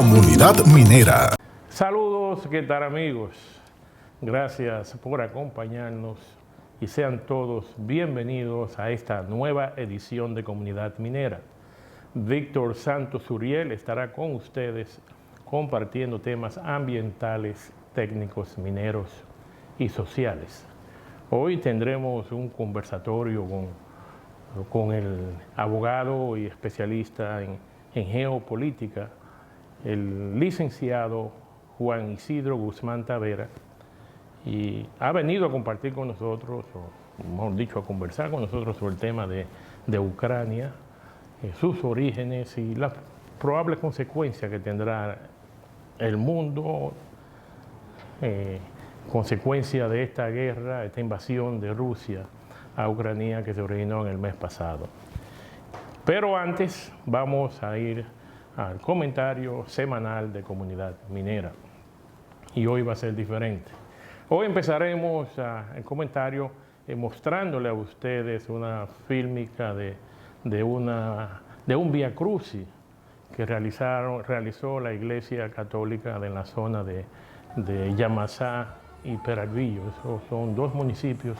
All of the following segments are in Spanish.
Comunidad Minera. Saludos, ¿qué tal amigos? Gracias por acompañarnos y sean todos bienvenidos a esta nueva edición de Comunidad Minera. Víctor Santos Uriel estará con ustedes compartiendo temas ambientales, técnicos, mineros y sociales. Hoy tendremos un conversatorio con el abogado y especialista en geopolítica, el licenciado Juan Isidro Guzmán Tavera, y ha venido a compartir con nosotros, o mejor dicho, a conversar con nosotros sobre el tema de Ucrania, sus orígenes y las probables consecuencias que tendrá el mundo, consecuencia de esta guerra, esta invasión de Rusia a Ucrania que se originó en el mes pasado. Pero antes vamos a ir al comentario semanal de Comunidad Minera. Y hoy va a ser diferente. Hoy empezaremos el comentario mostrándole a ustedes una fílmica de un Vía Crucis que realizó la Iglesia Católica de la zona de Yamasá y Peralvillo. Esos son dos municipios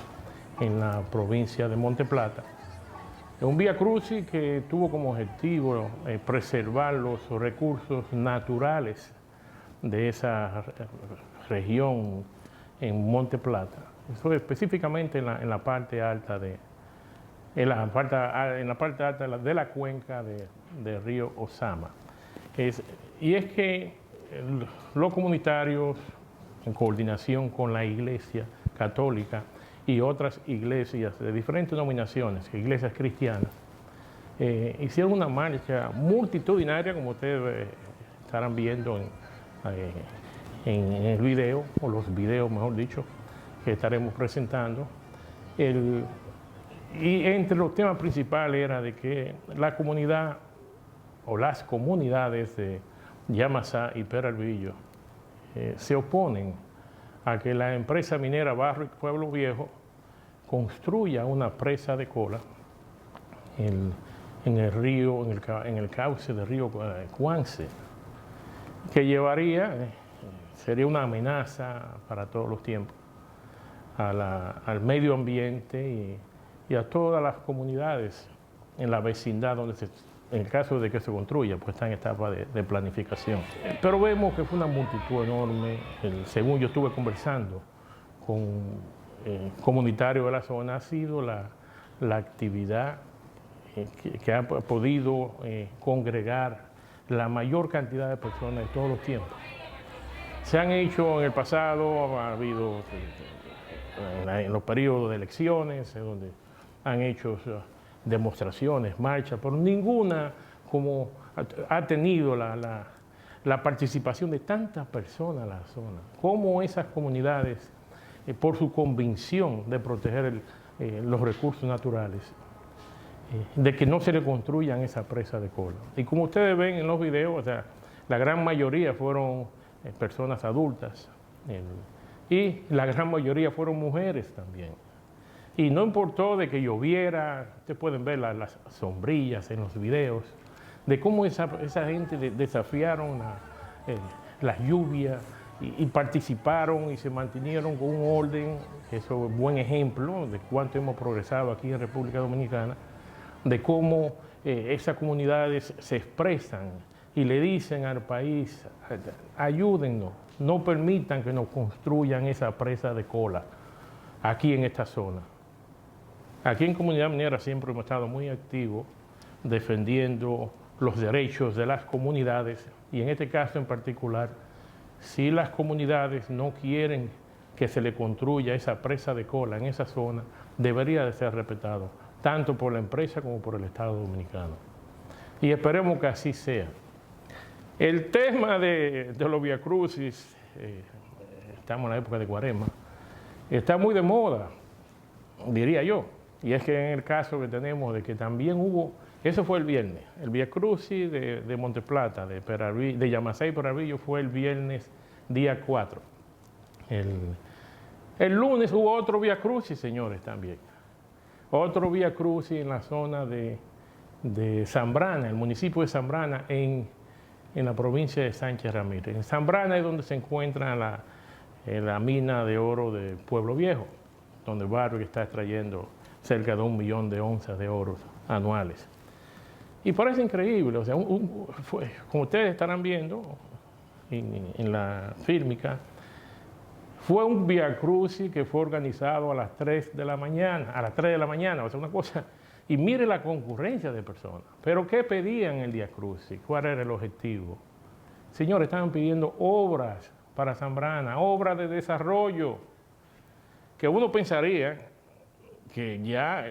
en la provincia de Monte Plata. Un Vía Crucis que tuvo como objetivo preservar los recursos naturales de esa región en Monte Plata. Eso específicamente en la parte alta de la cuenca del río Ozama. Y es que los comunitarios, en coordinación con la Iglesia Católica y otras iglesias de diferentes denominaciones, iglesias cristianas, hicieron una marcha multitudinaria, como ustedes estarán viendo en el video, o los videos, mejor dicho, que estaremos presentando. Y entre los temas principales era de que la comunidad o las comunidades de Yamasá y Peralvillo se oponen a que la empresa minera Barro y Pueblo Viejo construya una presa de cola en el río, en el cauce del río Cuance, que sería una amenaza para todos los tiempos al medio ambiente y a todas las comunidades en la vecindad donde en el caso de que se construya, pues está en etapa de planificación. Pero vemos que fue una multitud enorme. Según yo estuve conversando con comunitarios de la zona, ha sido la actividad que ha podido congregar la mayor cantidad de personas de todos los tiempos. Se han hecho en el pasado, ha habido en los periodos de elecciones, donde han hecho demostraciones, marchas, pero ninguna como ha tenido la participación de tantas personas en la zona, como esas comunidades, por su convicción de proteger los recursos naturales, de que no se le construyan esa presa de cola. Y como ustedes ven en los videos, o sea, la gran mayoría fueron personas adultas y la gran mayoría fueron mujeres también. Y no importó de que lloviera, ustedes pueden ver las sombrillas en los videos, de cómo esa gente desafiaron las lluvias y participaron y se mantuvieron con un orden. Eso es buen ejemplo de cuánto hemos progresado aquí en República Dominicana, de cómo esas comunidades se expresan y le dicen al país: ayúdennos, no permitan que nos construyan esa presa de cola aquí en esta zona. Aquí en Comunidad Minera siempre hemos estado muy activos defendiendo los derechos de las comunidades, y en este caso en particular, si las comunidades no quieren que se le construya esa presa de cola en esa zona, debería de ser respetado tanto por la empresa como por el Estado Dominicano. Y esperemos que así sea. El tema de los Vía Crucis, estamos en la época de Cuaresma, está muy de moda, diría yo. Y es que en el caso que tenemos de que también hubo, eso fue el viernes, el Vía Crucis de Monte Plata, de Yamasá y Peralvillo fue el viernes día 4. El lunes hubo otro Vía Crucis, señores, también. Otro Vía Crucis en la zona de Zambrana, el municipio de Zambrana, en en la provincia de Sánchez Ramírez. En Zambrana es donde se encuentra la mina de oro de Pueblo Viejo, donde Barrick está extrayendo cerca de 1 millón de onzas de oro anuales. Y parece increíble, o sea, como ustedes estarán viendo en la fílmica, fue un viacrucis que fue organizado a las 3 de la mañana, o sea, una cosa, y mire la concurrencia de personas. Pero ¿qué pedían el viacrucis? ¿Cuál era el objetivo? Señores, estaban pidiendo obras para Zambrana, obras de desarrollo, que uno pensaría que ya,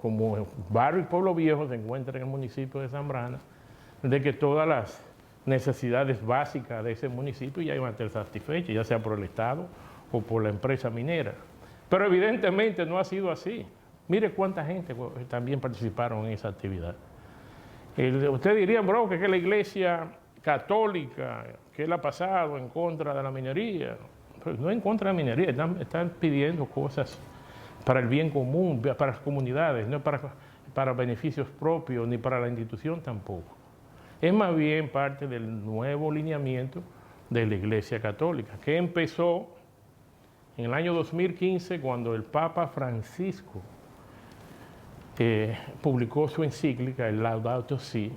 como Barrio y Pueblo Viejo se encuentra en el municipio de Zambrana, de que todas las necesidades básicas de ese municipio ya iban a estar satisfechas, ya sea por el Estado o por la empresa minera. Pero evidentemente no ha sido así. Mire cuánta gente también participaron en esa actividad. Usted diría, bro, que la Iglesia Católica, que él ha pasado en contra de la minería. Pues no en contra de la minería, están pidiendo cosas para el bien común, para las comunidades, no para beneficios propios, ni para la institución tampoco. Es más bien parte del nuevo lineamiento de la Iglesia Católica, que empezó en el año 2015 cuando el Papa Francisco publicó su encíclica, el Laudato Si',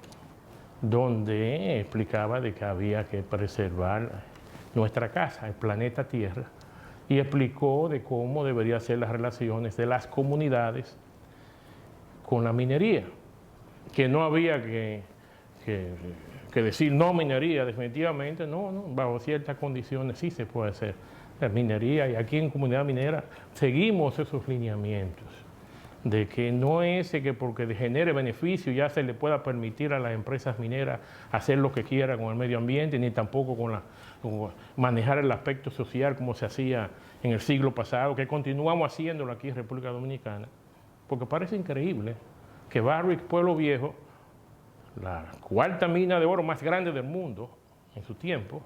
donde explicaba de que había que preservar nuestra casa, el planeta Tierra, y explicó de cómo deberían ser las relaciones de las comunidades con la minería, que no había que decir no minería, definitivamente, no, bajo ciertas condiciones sí se puede hacer la minería, y aquí en Comunidad Minera seguimos esos lineamientos, de que no es que porque genere beneficio ya se le pueda permitir a las empresas mineras hacer lo que quieran con el medio ambiente, ni tampoco con manejar el aspecto social como se hacía en el siglo pasado, que continuamos haciéndolo aquí en República Dominicana, porque parece increíble que Barrick Pueblo Viejo, la cuarta mina de oro más grande del mundo en su tiempo,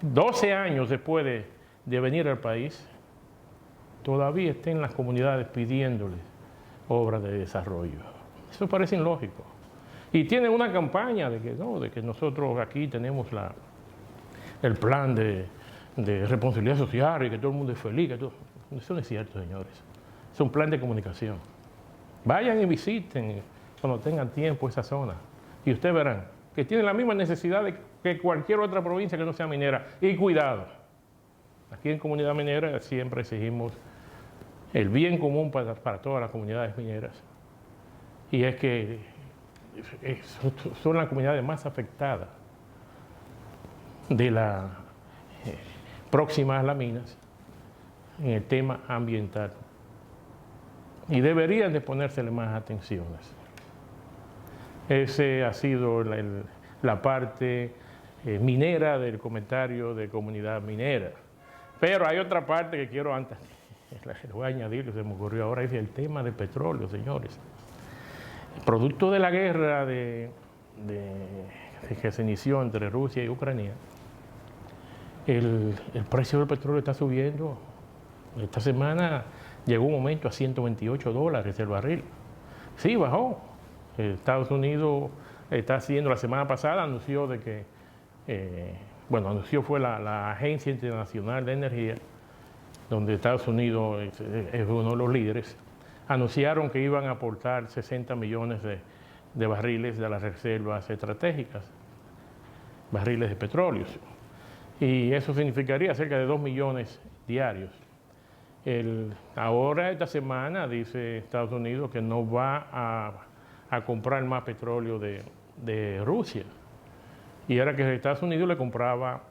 12 años después de venir al país, todavía estén las comunidades pidiéndoles obras de desarrollo. Eso parece ilógico. Y tienen una campaña de que nosotros aquí tenemos el plan de responsabilidad social y que todo el mundo es feliz. Eso no es cierto, señores. Es un plan de comunicación. Vayan y visiten cuando tengan tiempo esa zona y ustedes verán que tienen la misma necesidad que cualquier otra provincia que no sea minera. Y cuidado, aquí en Comunidad Minera siempre exigimos el bien común para todas las comunidades mineras, y es que son las comunidades más afectadas de la próximas a las minas en el tema ambiental, y deberían de ponérsele más atenciones. Ese ha sido la parte minera del comentario de Comunidad Minera. Pero hay otra parte que quiero antes, le voy a añadir, que se me ocurrió ahora, es el tema del petróleo, señores. Producto de la guerra que se inició entre Rusia y Ucrania, el precio del petróleo está subiendo. Esta semana llegó un momento a $128 el barril. Sí, bajó. Estados Unidos está haciendo, la semana pasada anunció de que, anunció fue la Agencia Internacional de Energía, donde Estados Unidos es uno de los líderes, anunciaron que iban a aportar 60 millones de barriles de las reservas estratégicas, barriles de petróleo. Y eso significaría cerca de 2 millones diarios. Ahora, esta semana, dice Estados Unidos que no va a comprar más petróleo de Rusia. Y era que Estados Unidos le compraba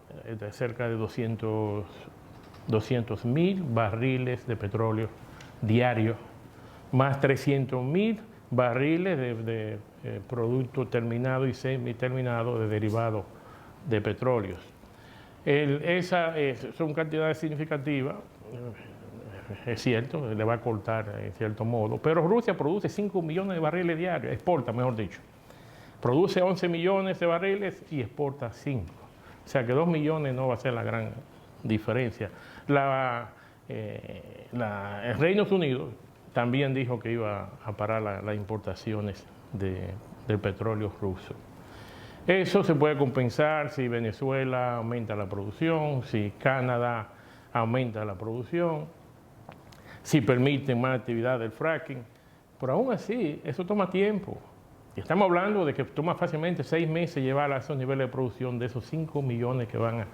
cerca de 200.000 barriles de petróleo diarios, más 300.000 barriles de producto terminado y semiterminado de derivados de petróleos. Son cantidades significativas, es cierto, le va a cortar en cierto modo, pero Rusia produce 5 millones de barriles diarios, exporta, mejor dicho. Produce 11 millones de barriles y exporta 5. O sea que 2 millones no va a ser la gran diferencia. El Reino Unido también dijo que iba a parar las importaciones del petróleo ruso. Eso se puede compensar si Venezuela aumenta la producción, si Canadá aumenta la producción, si permiten más actividad del fracking, pero aún así eso toma tiempo. Y estamos hablando de que toma fácilmente 6 meses llevar a esos niveles de producción de esos 5 millones que van a,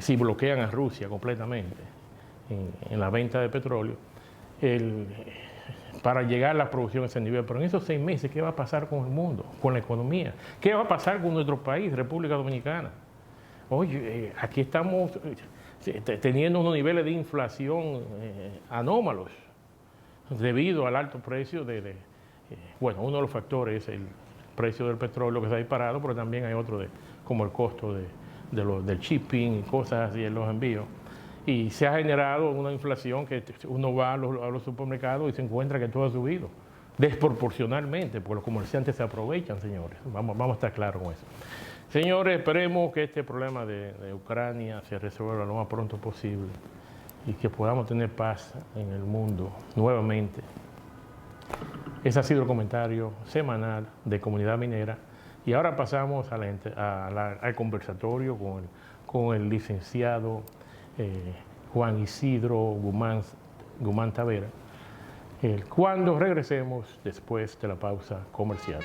si bloquean a Rusia completamente en la venta de petróleo, para llegar a la producción a ese nivel. Pero en esos 6 meses, ¿qué va a pasar con el mundo, con la economía? ¿Qué va a pasar con nuestro país, República Dominicana? Oye, aquí estamos teniendo unos niveles de inflación anómalos debido al alto precio bueno, uno de los factores es el precio del petróleo que está disparado, pero también hay otro como el costo del shipping y cosas así en los envíos. Y se ha generado una inflación que uno va a los supermercados y se encuentra que todo ha subido desproporcionalmente, porque los comerciantes se aprovechan, señores. Vamos a estar claros con eso. Señores, esperemos que este problema de Ucrania se resuelva lo más pronto posible y que podamos tener paz en el mundo nuevamente. Ese ha sido el comentario semanal de Comunidad Minera. Y ahora pasamos al conversatorio con el licenciado Juan Isidro Guzmán Tavera, cuando regresemos después de la pausa comercial.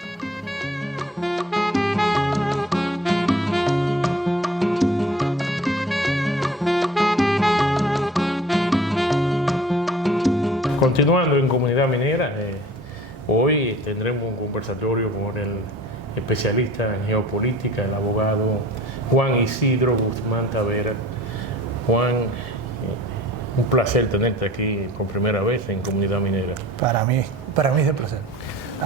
Continuando en Comunidad Minera, hoy tendremos un conversatorio con el especialista en geopolítica, el abogado Juan Isidro Guzmán Tavera. Juan, un placer tenerte aquí por primera vez en Comunidad Minera. Para mí es un placer.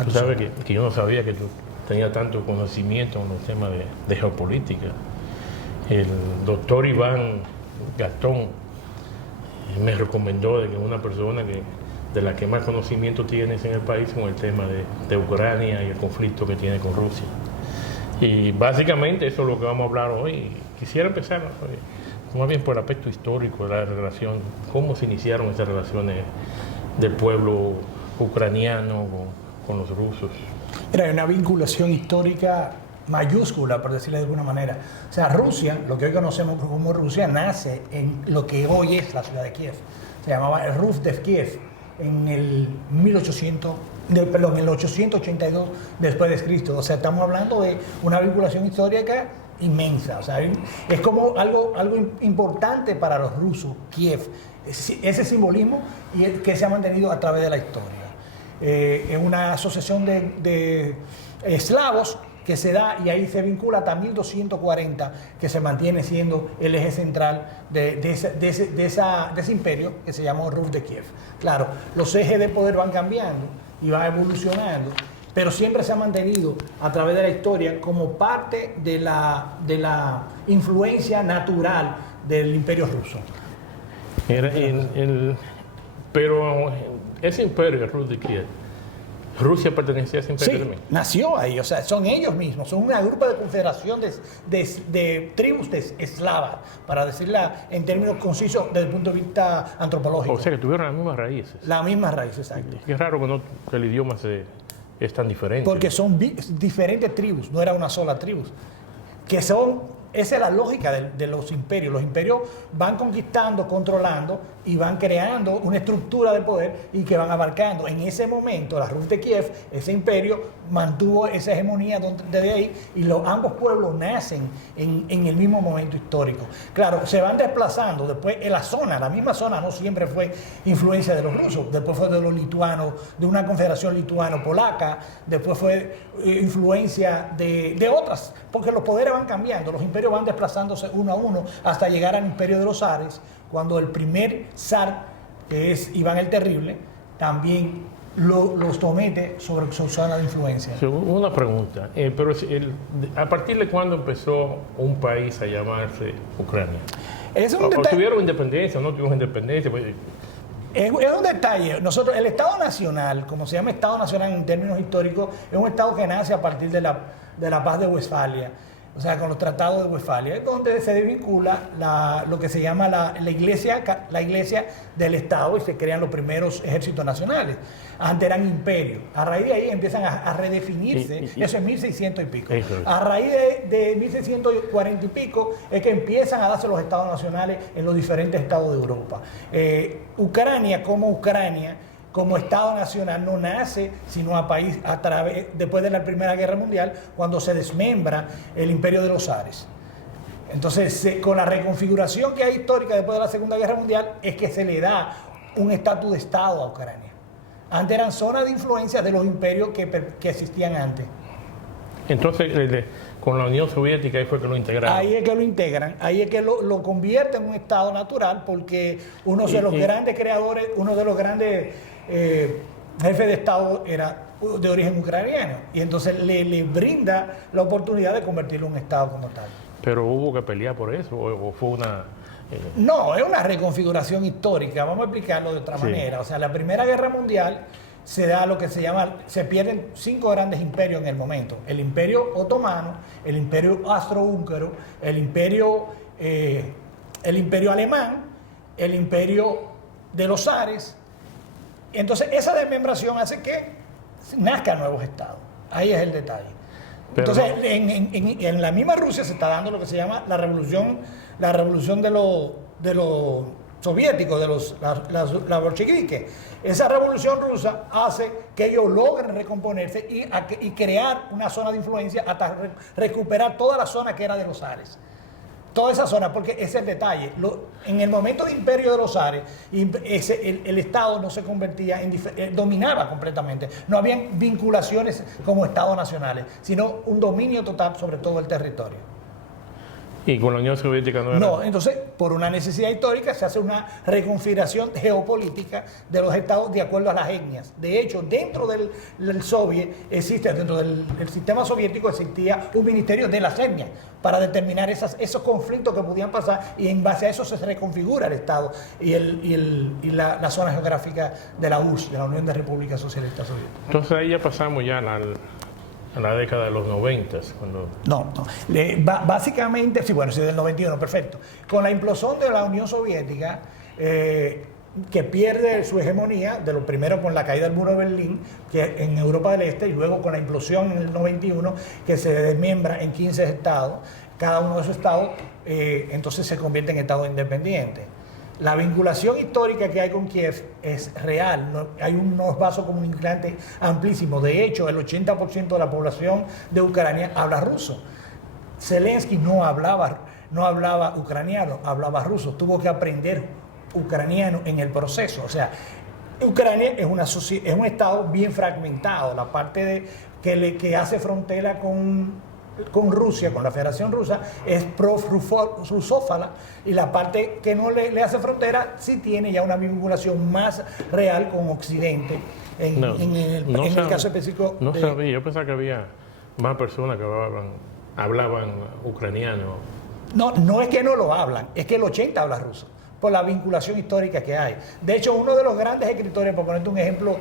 Tú sabes que yo no sabía que tú tenías tanto conocimiento en los temas de geopolítica. El doctor Iván Gastón me recomendó de que una persona de la que más conocimiento tienes en el país con el tema de Ucrania y el conflicto que tiene con Rusia. Y básicamente eso es lo que vamos a hablar hoy. Quisiera empezar más bien por el aspecto histórico de la relación, cómo se iniciaron esas relaciones del pueblo ucraniano con los rusos. Mira, hay una vinculación histórica mayúscula, por decirlo de alguna manera. O sea, Rusia, lo que hoy conocemos como Rusia, nace en lo que hoy es la ciudad de Kiev. Se llamaba el Rus de Kiev en el 882 después de Cristo. O sea, estamos hablando de una vinculación histórica inmensa. O sea, es como algo importante para los rusos, Kiev. Ese simbolismo que se ha mantenido a través de la historia. Es una asociación de eslavos que se da y ahí se vincula hasta 1240, que se mantiene siendo el eje central de ese imperio que se llamó Rus de Kiev. Claro, los ejes de poder van cambiando y van evolucionando, pero siempre se ha mantenido a través de la historia como parte de la influencia natural del imperio ruso. Pero ese imperio, Rus de Kiev, ¿Rusia pertenecía a ese imperio también? Nació ahí, o sea, son ellos mismos, son una grupo de confederación de tribus eslavas, para decirla en términos concisos desde el punto de vista antropológico. O sea, que tuvieron las mismas raíces. Las mismas raíces, exacto. Qué raro que el idioma es tan diferente. Porque son diferentes tribus, no era una sola tribu. Esa es la lógica de los imperios. Los imperios van conquistando, controlando y van creando una estructura de poder y que van abarcando. En ese momento, la Rus de Kiev, ese imperio mantuvo esa hegemonía desde ahí y ambos pueblos nacen en el mismo momento histórico. Claro, se van desplazando. Después, en la misma zona no siempre fue influencia de los rusos. Después fue de los lituanos, de una confederación lituano-polaca. Después fue influencia de otras, porque los poderes van cambiando. Los imperios van desplazándose uno a uno hasta llegar al imperio de los zares, cuando el primer zar, que es Iván el Terrible, también los somete sobre su zona de influencia. Una pregunta, pero ¿a partir de cuándo empezó un país a llamarse Ucrania? ¿Tuvieron independencia o no tuvieron independencia? Es un detalle. El Estado Nacional, como se llama Estado Nacional en términos históricos, es un Estado que nace a partir de la Paz de Westfalia. o sea, con los tratados de Westfalia, es donde se desvincula lo que se llama la iglesia del Estado y se crean los primeros ejércitos nacionales. Antes eran imperios. A raíz de ahí empiezan a redefinirse, eso es 1600 y pico. A raíz de 1640 y pico es que empiezan a darse los estados nacionales en los diferentes estados de Europa. Ucrania, como Estado nacional, no nace sino después de la Primera Guerra Mundial, cuando se desmembra el Imperio de los Zares. Entonces, con la reconfiguración que hay histórica después de la Segunda Guerra Mundial, es que se le da un estatus de Estado a Ucrania. Antes eran zonas de influencia de los imperios que existían antes. Entonces, con la Unión Soviética ahí fue que lo integraron. Ahí es que lo integran, ahí es que lo convierten en un Estado natural, porque uno de los grandes creadores, uno de los grandes jefes de Estado era de origen ucraniano, y entonces le brinda la oportunidad de convertirlo en un Estado como tal. ¿Pero hubo que pelear por eso o fue una...? No, es una reconfiguración histórica, vamos a explicarlo de otra manera. O sea, la Primera Guerra Mundial se da lo que se pierden 5 grandes imperios en el momento. El Imperio Otomano, el Imperio Austrohúngaro, el Imperio Alemán, el Imperio de los Zares. Entonces, esa desmembración hace que nazcan nuevos estados. Ahí es el detalle. Pero entonces, en la misma Rusia se está dando lo que se llama la revolución de los soviéticos, la bolchevique. Esa revolución rusa hace que ellos logren recomponerse y crear una zona de influencia hasta recuperar toda la zona que era de los zares. Toda esa zona, porque ese es el detalle. En el momento de imperio de los zares, el Estado no se convertía dominaba completamente. No habían vinculaciones como Estados nacionales, sino un dominio total sobre todo el territorio. ¿Y con la Unión Soviética no era? No, entonces, por una necesidad histórica se hace una reconfiguración geopolítica de los estados de acuerdo a las etnias. De hecho, dentro del dentro del sistema soviético existía un ministerio de las etnias para determinar esos conflictos que podían pasar, y en base a eso se reconfigura el Estado y la zona geográfica de la URSS, de la Unión de Repúblicas Socialistas Soviéticas. Entonces ahí ya pasamos ya a la década de los 90. No. Básicamente, sí, bueno, sí, del 91, perfecto. Con la implosión de la Unión Soviética, que pierde su hegemonía, de lo primero con la caída del muro de Berlín, que en Europa del Este, y luego con la implosión en el 91, que se desmembra en 15 estados, cada uno de esos estados, entonces se convierte en estados independientes. La vinculación histórica que hay con Kiev es real, ¿no? Hay unos vasos comunicantes amplísimos. De hecho, el 80% de la población de Ucrania habla ruso. Zelensky no hablaba ucraniano, hablaba ruso. Tuvo que aprender ucraniano en el proceso. O sea, Ucrania es un estado bien fragmentado. La parte que hace frontera con Rusia, con la Federación Rusa, es pro-rusófala, y la parte que no le hace frontera sí tiene ya una vinculación más real con Occidente, en el caso específico. No sabía, yo pensaba que había más personas que hablaban ucraniano. No es que no lo hablan, es que el 80% habla ruso, por la vinculación histórica que hay. De hecho, uno de los grandes escritores, por ponerte un ejemplo,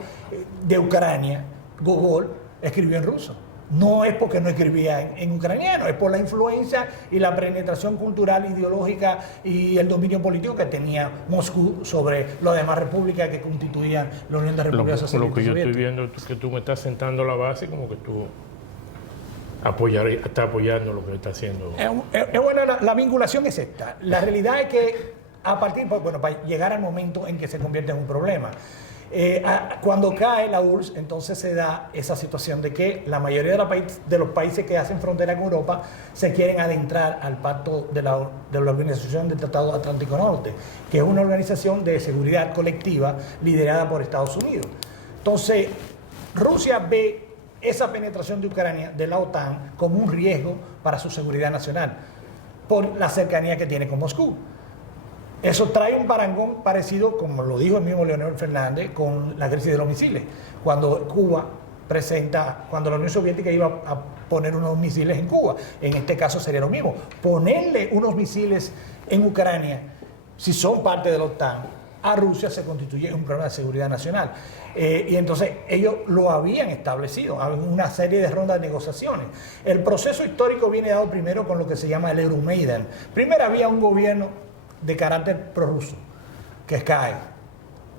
de Ucrania, Gogol, escribió en ruso. No es porque no escribía en ucraniano, es por la influencia y la penetración cultural, ideológica y el dominio político que tenía Moscú sobre las demás repúblicas que constituían la Unión de Repúblicas Socialistas. Lo que yo estoy viendo es que tú me estás sentando la base, como que tú estás apoyando lo que está haciendo. Bueno, la vinculación es esta. La realidad es que para llegar al momento en que se convierte en un problema. Cuando cae la URSS, entonces se da esa situación de que la mayoría de los países que hacen frontera con Europa se quieren adentrar al pacto de la Organización del Tratado Atlántico Norte, que es una organización de seguridad colectiva liderada por Estados Unidos. Entonces, Rusia ve esa penetración de Ucrania de la OTAN como un riesgo para su seguridad nacional, por la cercanía que tiene con Moscú. Eso trae un parangón parecido, como lo dijo el mismo Leonel Fernández, con la crisis de los misiles. Cuando la Unión Soviética iba a poner unos misiles en Cuba, en este caso sería lo mismo. Ponerle unos misiles en Ucrania, si son parte de la OTAN, a Rusia se constituye un problema de seguridad nacional. Y entonces ellos lo habían establecido, había una serie de rondas de negociaciones. El proceso histórico viene dado primero con lo que se llama el Euromaidan. Primero había un gobierno de carácter prorruso, que cae.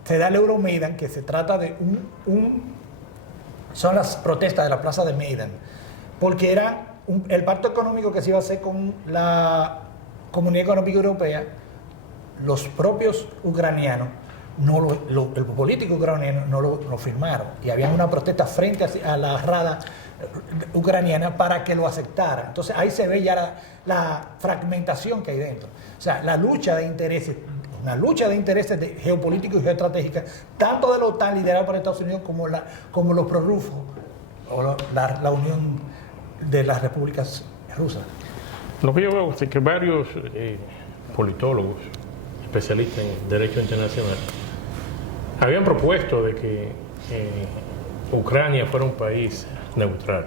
Se da el Euromaidan, que se trata de son las protestas de la plaza de Maidan, porque era el pacto económico que se iba a hacer con la Comunidad Económica Europea. Los propios ucranianos, el político ucraniano no lo firmaron, y había una protesta frente a la Rada ucraniana para que lo aceptaran. Entonces ahí se ve ya la fragmentación que hay dentro. O sea, la lucha de intereses, una lucha de intereses geopolíticos y geoestratégicos, tanto de la OTAN liderada por Estados Unidos como los prorrusos, o la Unión de las Repúblicas Rusas. Lo que yo veo es que varios politólogos, especialistas en derecho internacional, habían propuesto de que Ucrania fuera un país neutral.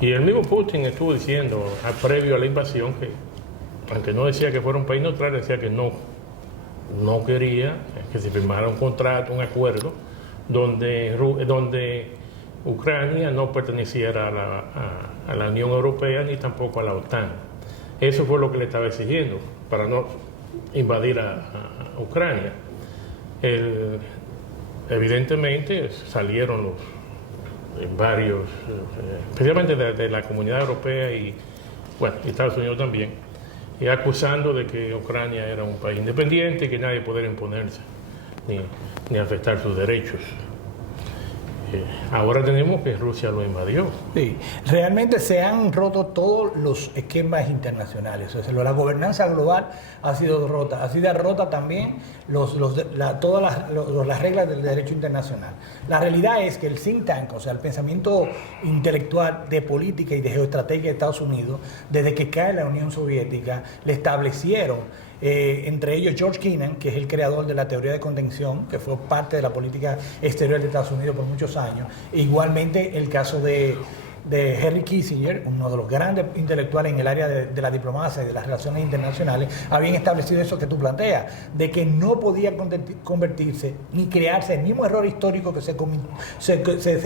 Y el mismo Putin estuvo diciendo, previo a la invasión, que aunque no decía que fuera un país neutral, decía que no quería que se firmara un contrato, un acuerdo, donde Ucrania no perteneciera a la Unión Europea ni tampoco a la OTAN. Eso fue lo que le estaba exigiendo para no invadir a Ucrania. Evidentemente salieron varios, especialmente de la Comunidad Europea y Estados Unidos también, y acusando de que Ucrania era un país independiente y que nadie podía imponerse ni afectar sus derechos. Ahora tenemos que Rusia lo invadió. Sí, realmente se han roto todos los esquemas internacionales. O sea, la gobernanza global ha sido rota. Ha sido rota también todas las reglas del derecho internacional. La realidad es que el think tank, o sea, el pensamiento intelectual de política y de geoestrategia de Estados Unidos, desde que cae la Unión Soviética, le establecieron, entre ellos George Kennan, que es el creador de la teoría de contención, que fue parte de la política exterior de Estados Unidos por muchos años. Igualmente el caso de Henry Kissinger, uno de los grandes intelectuales en el área de la diplomacia y de las relaciones internacionales, habían establecido eso que tú planteas, de que no podía convertirse ni crearse el mismo error histórico que se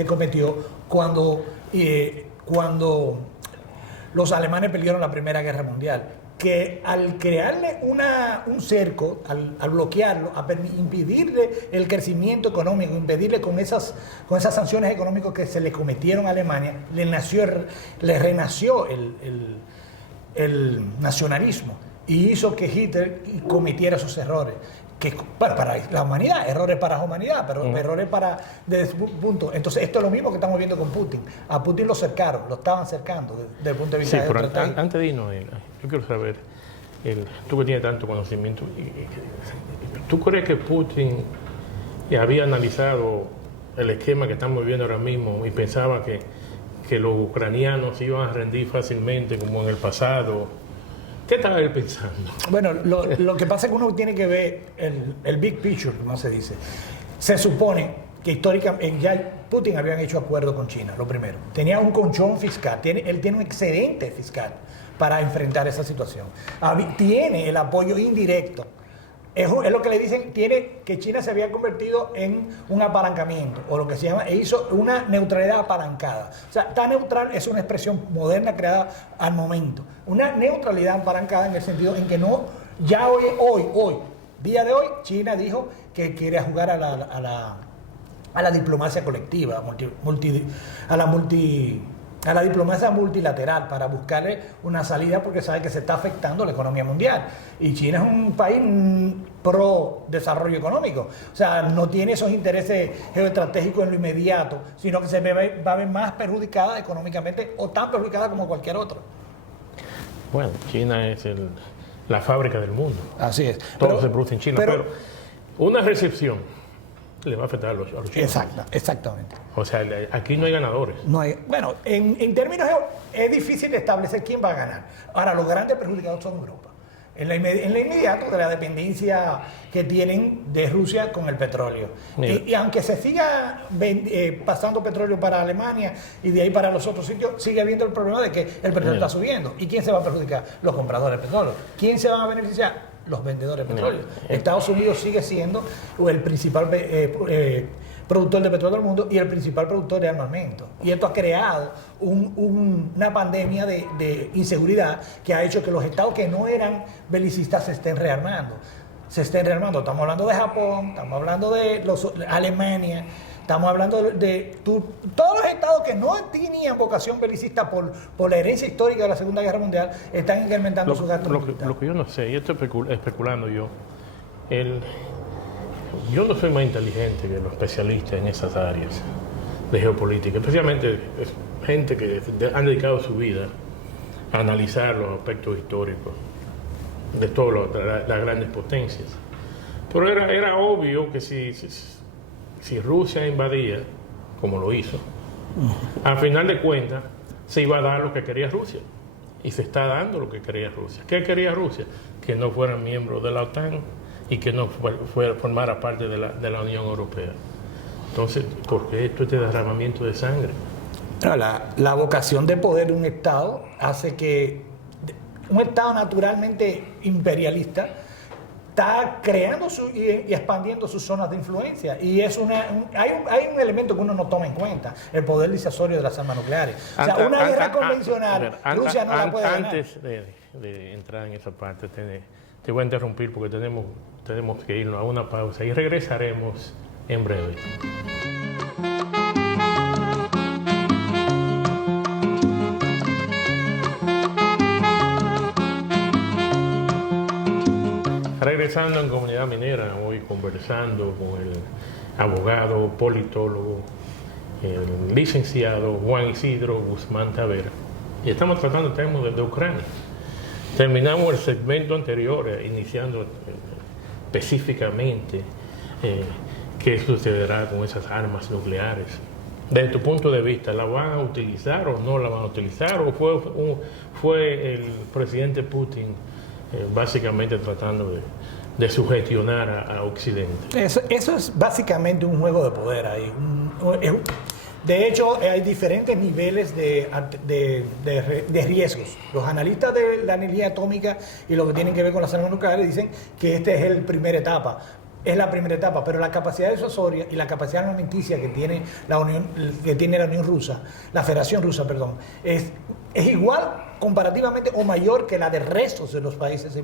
cometió cuando los alemanes perdieron la Primera Guerra Mundial, que al crearle un cerco, al bloquearlo, a impedirle el crecimiento económico, impedirle con esas sanciones económicas que se le cometieron a Alemania, le renació el nacionalismo, y hizo que Hitler cometiera esos errores. Que, bueno, para la humanidad, errores para la humanidad, pero errores desde su punto. Entonces, esto es lo mismo que estamos viendo con Putin. A Putin lo cercaron, lo estaban cercando desde el punto de vista de pero antes de irnos, yo quiero saber, tú que tienes tanto conocimiento, ¿tú crees que Putin había analizado el esquema que estamos viviendo ahora mismo y pensaba que los ucranianos se iban a rendir fácilmente como en el pasado? ¿Qué estaba él pensando? Bueno, lo que pasa es que uno tiene que ver el big picture, como se dice. Se supone que históricamente ya Putin habían hecho acuerdo con China, lo primero. Tenía un colchón fiscal, él tiene un excedente fiscal para enfrentar esa situación. Tiene el apoyo indirecto. Es lo que le dicen, que China se había convertido en un apalancamiento, o lo que se llama, hizo una neutralidad apalancada. O sea, tan neutral es una expresión moderna creada al momento. Una neutralidad apalancada en el sentido en que ya hoy, día de hoy, China dijo que quiere jugar a la diplomacia colectiva, a la diplomacia multilateral para buscarle una salida, porque sabe que se está afectando la economía mundial. Y China es un país pro desarrollo económico. O sea, no tiene esos intereses geoestratégicos en lo inmediato, sino que se va a ver más perjudicada económicamente, o tan perjudicada como cualquier otro. Bueno, China es la fábrica del mundo. Así es. Todo se produce en China, pero una recepción le va a afectar a los chinos. Exactamente. O sea, aquí no hay ganadores. Bueno, en términos es difícil establecer quién va a ganar. Ahora, los grandes perjudicados son Europa. En la inmediato de la dependencia que tienen de Rusia con el petróleo. Y aunque se siga pasando petróleo para Alemania y de ahí para los otros sitios, sigue habiendo el problema de que el petróleo está subiendo. ¿Y quién se va a perjudicar? Los compradores de petróleo. ¿Quién se va a beneficiar? los vendedores de petróleo. Estados Unidos sigue siendo el principal productor de petróleo del mundo y el principal productor de armamento. Y esto ha creado una pandemia de inseguridad que ha hecho que los estados que no eran belicistas se estén rearmando. Estamos hablando de Japón, estamos hablando de Alemania, estamos hablando de todos los estados que no tenían vocación belicista por la herencia histórica de la Segunda Guerra Mundial, están incrementando sus gastos militares. Lo que yo no sé, y estoy especulando yo, yo no soy más inteligente que los especialistas en esas áreas de geopolítica, especialmente gente que han dedicado su vida a analizar los aspectos históricos de todas las grandes potencias. Pero era obvio que si Rusia invadía, como lo hizo, al final de cuentas se iba a dar lo que quería Rusia. Y se está dando lo que quería Rusia. ¿Qué quería Rusia? Que no fueran miembros de la OTAN y que no formara parte de la Unión Europea. Entonces, ¿por qué esto es derramamiento de sangre? La vocación de poder de un Estado hace que un Estado naturalmente imperialista está creando y expandiendo sus zonas de influencia. Y hay un elemento que uno no toma en cuenta, el poder disuasorio de las armas nucleares. O sea, una guerra convencional, Rusia no la puede ganar. Antes de entrar en esa parte, te voy a interrumpir porque tenemos que irnos a una pausa y regresaremos en breve. Regresando en Comunidad Minera, hoy conversando con el abogado, politólogo, el licenciado Juan Isidro Guzmán Tavera. Y estamos tratando el tema de Ucrania. Terminamos el segmento anterior, iniciando específicamente qué sucederá con esas armas nucleares. Desde tu punto de vista, ¿la van a utilizar o no la van a utilizar? ¿O fue el presidente Putin básicamente tratando de sugestionar a Occidente? Eso es básicamente un juego de poder ahí. De hecho, hay diferentes niveles de riesgos. Los analistas de la energía atómica y lo que tienen que ver con las armas nucleares dicen que esta es la primera etapa. Es la primera etapa, pero la capacidad disuasoria y la capacidad armamentícia que tiene la Unión Rusa, la Federación Rusa, perdón, es igual comparativamente o mayor que la de restos de los países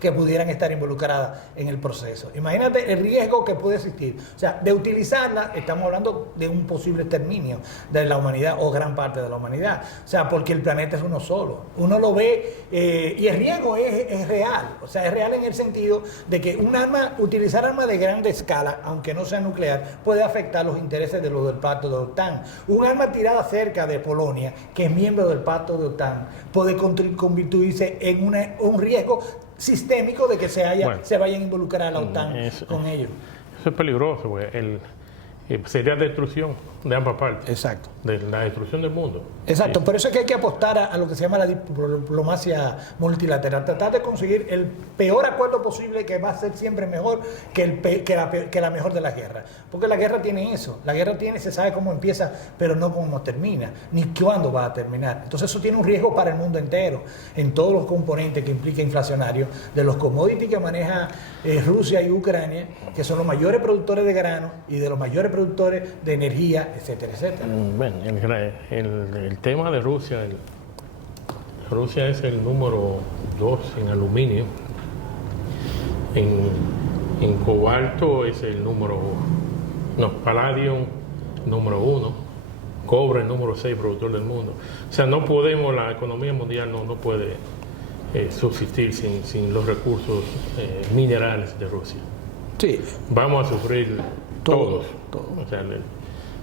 que pudieran estar involucradas en el proceso. Imagínate el riesgo que puede existir. O sea, de utilizarla, estamos hablando de un posible exterminio de la humanidad o gran parte de la humanidad. O sea, porque el planeta es uno solo. Uno lo ve y el riesgo es real. O sea, es real en el sentido de que utilizar armas de grande escala, aunque no sea nuclear, puede afectar los intereses de los del pacto de OTAN. Un arma tirada cerca de Polonia, que es miembro del pacto de OTAN, puede convertirse en un riesgo sistémico de que se vayan a involucrar a la OTAN con ellos. Eso es peligroso, porque sería destrucción de ambas partes. Exacto. De la destrucción del mundo. Exacto, por eso es que hay que apostar a lo que se llama la diplomacia multilateral, tratar de conseguir el peor acuerdo posible, que va a ser siempre mejor que la mejor de la guerra. Porque la guerra tiene eso, se sabe cómo empieza, pero no cómo termina, ni cuándo va a terminar. Entonces eso tiene un riesgo para el mundo entero, en todos los componentes que implica inflacionario, de los commodities que maneja Rusia y Ucrania, que son los mayores productores de grano y de los mayores productores de energía, etcétera, etcétera. Bueno, el tema de Rusia, Rusia es el número 2 en aluminio, en cobalto es el paladio número 1, cobre el número 6 productor del mundo. O sea, la economía mundial no puede subsistir sin los recursos minerales de Rusia. Sí. Vamos a sufrir todos. O sea,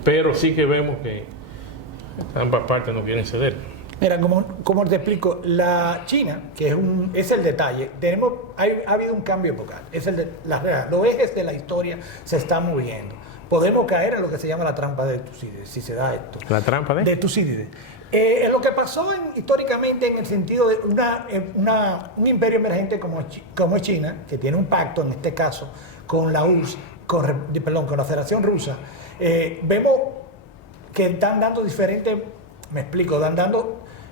pero sí que vemos que ambas partes no quieren ceder. Mira, como te explico, la China, que es el detalle, ha habido un cambio epocal, los ejes de la historia se están moviendo. Podemos caer en lo que se llama la trampa de Tucídides, si se da esto. ¿La trampa de Tucídides? Lo que pasó históricamente en el sentido de un imperio emergente como es China, que tiene un pacto, en este caso, con la URSS, con la Federación Rusa, vemos que están dando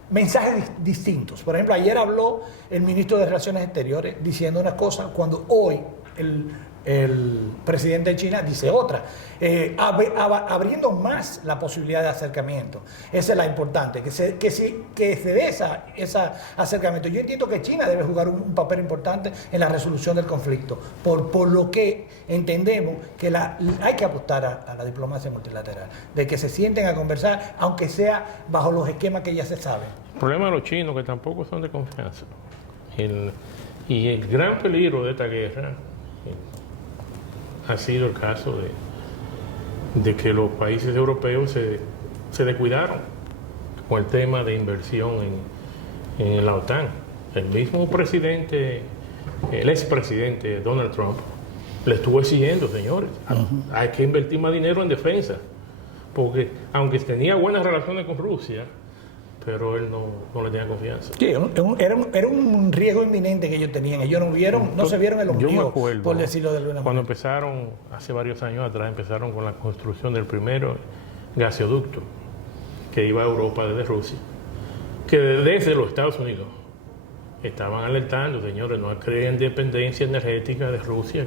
mensajes distintos. Por ejemplo, ayer habló el ministro de Relaciones Exteriores diciendo una cosa cuando hoy el presidente de China dice otra, abriendo más la posibilidad de acercamiento. Esa es la importante, que se dé ese acercamiento. Yo entiendo que China debe jugar un papel importante en la resolución del conflicto, por lo que entendemos que hay que apostar a la diplomacia multilateral, de que se sienten a conversar, aunque sea bajo los esquemas que ya se saben. El problema de los chinos que tampoco son de confianza. Y el gran peligro de esta guerra ha sido el caso de que los países europeos se descuidaron con el tema de inversión en la OTAN. El mismo presidente, el expresidente Donald Trump, le estuvo exigiendo, señores, hay que invertir más dinero en defensa, porque aunque tenía buenas relaciones con Rusia, pero él no le tenía confianza. Sí, era un riesgo inminente que ellos tenían. Ellos no se vieron el ombligo, yo me acuerdo, por decirlo de alguna manera. Cuando empezaron, hace varios años atrás, empezaron con la construcción del primero gasoducto que iba a Europa desde Rusia, que desde los Estados Unidos estaban alertando, señores, no creen dependencia energética de Rusia,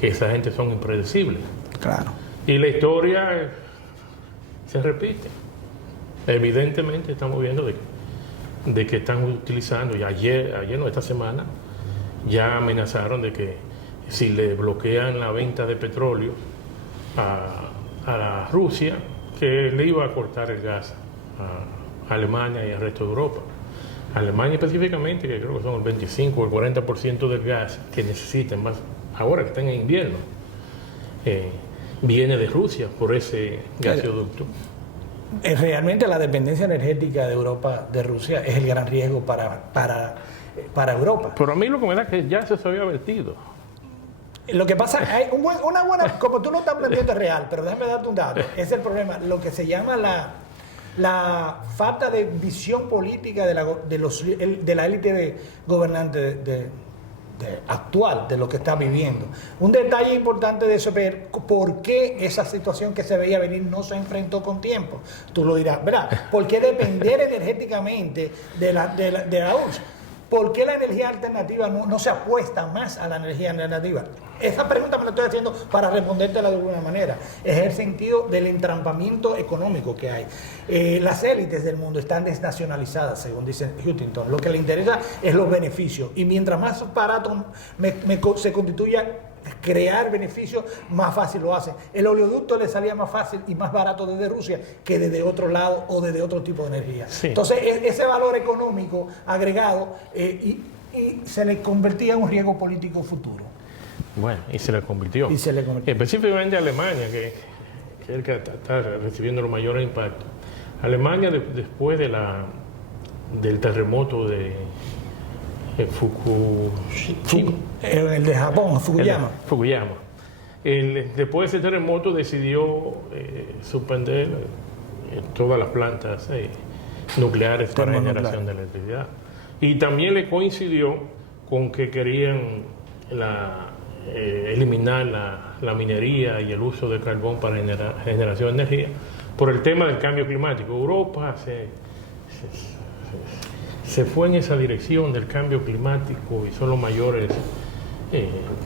que esa gente son impredecibles. Claro. Y la historia se repite. Evidentemente estamos viendo de que están utilizando, y ayer no, esta semana, ya amenazaron de que si le bloquean la venta de petróleo a Rusia, que le iba a cortar el gas a Alemania y al resto de Europa. Alemania específicamente, que creo que son el 25 o el 40% del gas que necesitan, más ahora que están en invierno, viene de Rusia por ese gasoducto. Realmente la dependencia energética de Europa de Rusia es el gran riesgo para Europa. Pero a mí lo que me da es que ya se había vertido. Lo que pasa, hay una buena, como tú lo estás planteando es real, pero déjame darte un dato, es el problema, lo que se llama la falta de visión política de la élite gobernante actual, de lo que está viviendo. Un detalle importante de eso es ver por qué esa situación que se veía venir no se enfrentó con tiempo. Tú lo dirás, ¿verdad? ¿Por qué depender energéticamente de la URSS? ¿Por qué la energía alternativa no se apuesta más a la energía alternativa? Esa pregunta me la estoy haciendo para respondértela de alguna manera. Es el sentido del entrampamiento económico que hay. Las élites del mundo están desnacionalizadas, según dice Huntington. Lo que le interesa es los beneficios. Y mientras más barato se constituya crear beneficios, más fácil lo hacen. El oleoducto le salía más fácil y más barato desde Rusia que desde otro lado o desde otro tipo de energía. Sí. Entonces, ese valor económico agregado y se le convertía en un riesgo político futuro. Bueno, y se le convirtió. Específicamente Alemania, que es el que está recibiendo los mayores impactos. Alemania, después del terremoto de Fukushima. El de Japón, Fukuyama. Después de ese terremoto decidió suspender todas las plantas nucleares para generación de electricidad. Y también le coincidió con que querían eliminar la minería y el uso de carbón para generación de energía por el tema del cambio climático. Europa se fue en esa dirección del cambio climático y son los mayores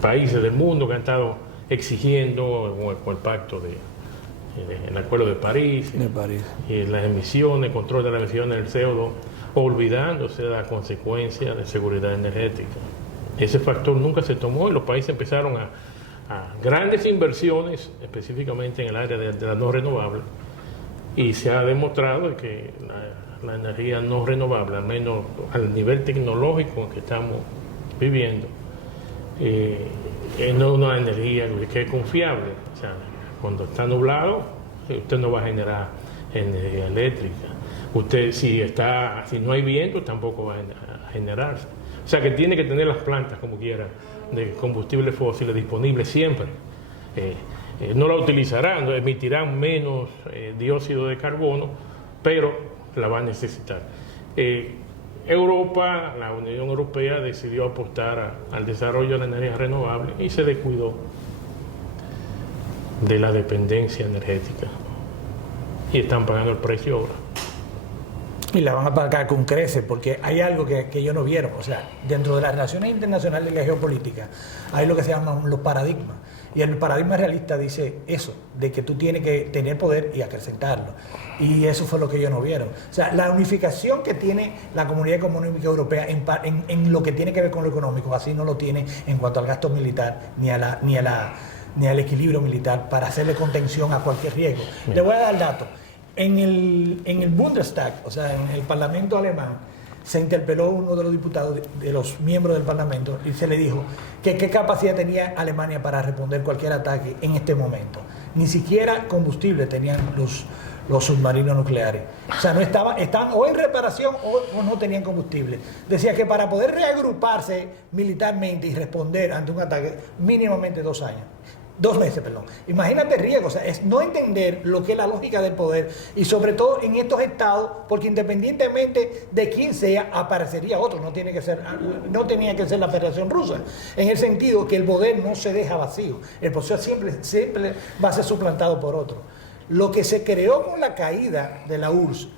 países del mundo que han estado exigiendo con el pacto el Acuerdo de París, y las emisiones, control de las emisiones del CO2, olvidándose de la consecuencia de seguridad energética. Ese factor nunca se tomó y los países empezaron a grandes inversiones, específicamente en el área de la no renovable, y se ha demostrado que la energía no renovable, al menos al nivel tecnológico en que estamos viviendo, no es una energía que es confiable. O sea, cuando está nublado, usted no va a generar energía eléctrica. Usted, si no hay viento, tampoco va a generarse. O sea, que tiene que tener las plantas, como quiera, de combustibles fósiles disponibles siempre. No la utilizarán, emitirán menos dióxido de carbono, pero la va a necesitar. Europa, la Unión Europea, decidió apostar al desarrollo de la energía renovable y se descuidó de la dependencia energética. Y están pagando el precio ahora. Y la van a pagar con creces, porque hay algo que ellos no vieron. O sea, dentro de las relaciones internacionales y la geopolítica, hay lo que se llaman los paradigmas. Y el paradigma realista dice eso, de que tú tienes que tener poder y acrecentarlo. Y eso fue lo que ellos no vieron. O sea, la unificación que tiene la Comunidad Económica Europea en lo que tiene que ver con lo económico, así no lo tiene en cuanto al gasto militar, ni al equilibrio militar para hacerle contención a cualquier riesgo. Le voy a dar datos. En el Bundestag, o sea, en el Parlamento alemán, se interpeló uno de los diputados, de los miembros del Parlamento, y se le dijo que qué capacidad tenía Alemania para responder cualquier ataque en este momento. Ni siquiera combustible tenían los submarinos nucleares. O sea, estaban o en reparación o no tenían combustible. Decía que para poder reagruparse militarmente y responder ante un ataque, mínimamente 2 años. 2 meses, perdón. Imagínate el riesgo, o sea, es no entender lo que es la lógica del poder y sobre todo en estos estados, porque independientemente de quién sea, aparecería otro, no tenía que ser la Federación Rusa, en el sentido que el poder no se deja vacío, el poder siempre va a ser suplantado por otro. Lo que se creó con la caída de la URSS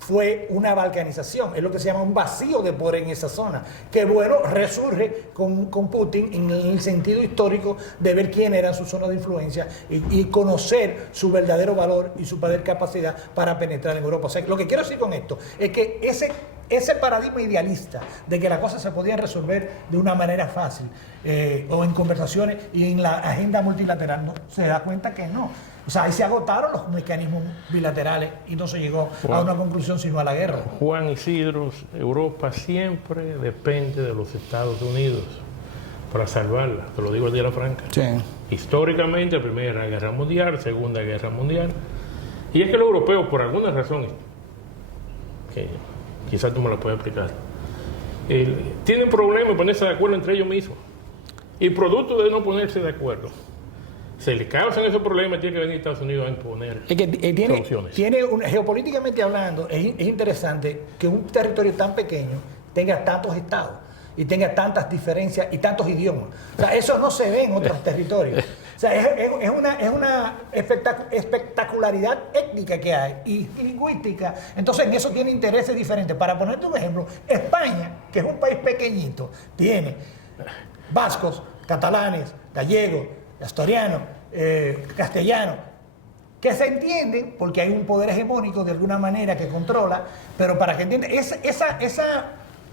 fue una balcanización, es lo que se llama un vacío de poder en esa zona, que bueno, resurge con Putin en el sentido histórico de ver quién eran sus zonas de influencia y conocer su verdadero valor y su poder capacidad para penetrar en Europa. O sea, lo que quiero decir con esto es que ese paradigma idealista de que las cosas se podían resolver de una manera fácil o en conversaciones y en la agenda multilateral, no, se da cuenta que no. O sea, ahí se agotaron los mecanismos bilaterales y no se llegó a una conclusión sino a la guerra. Juan Isidro, Europa siempre depende de los Estados Unidos para salvarla, te lo digo el día de la franca. Sí. Históricamente, Primera Guerra Mundial, Segunda Guerra Mundial. Y es que los europeos, por alguna razón, que quizás tú me la puedes explicar, tienen problemas en ponerse de acuerdo entre ellos mismos. Y producto de no ponerse de acuerdo, se le causan esos problemas, tiene que venir Estados Unidos a imponer soluciones. Geopolíticamente hablando, es interesante que un territorio tan pequeño tenga tantos estados y tenga tantas diferencias y tantos idiomas. O sea, eso no se ve en otros territorios. O sea, es una espectacularidad étnica que hay y lingüística. Entonces, en eso tiene intereses diferentes. Para ponerte un ejemplo, España, que es un país pequeñito, tiene vascos, catalanes, gallegos, asturianos, castellanos, que se entienden porque hay un poder hegemónico de alguna manera que controla, pero para que entiendan, esa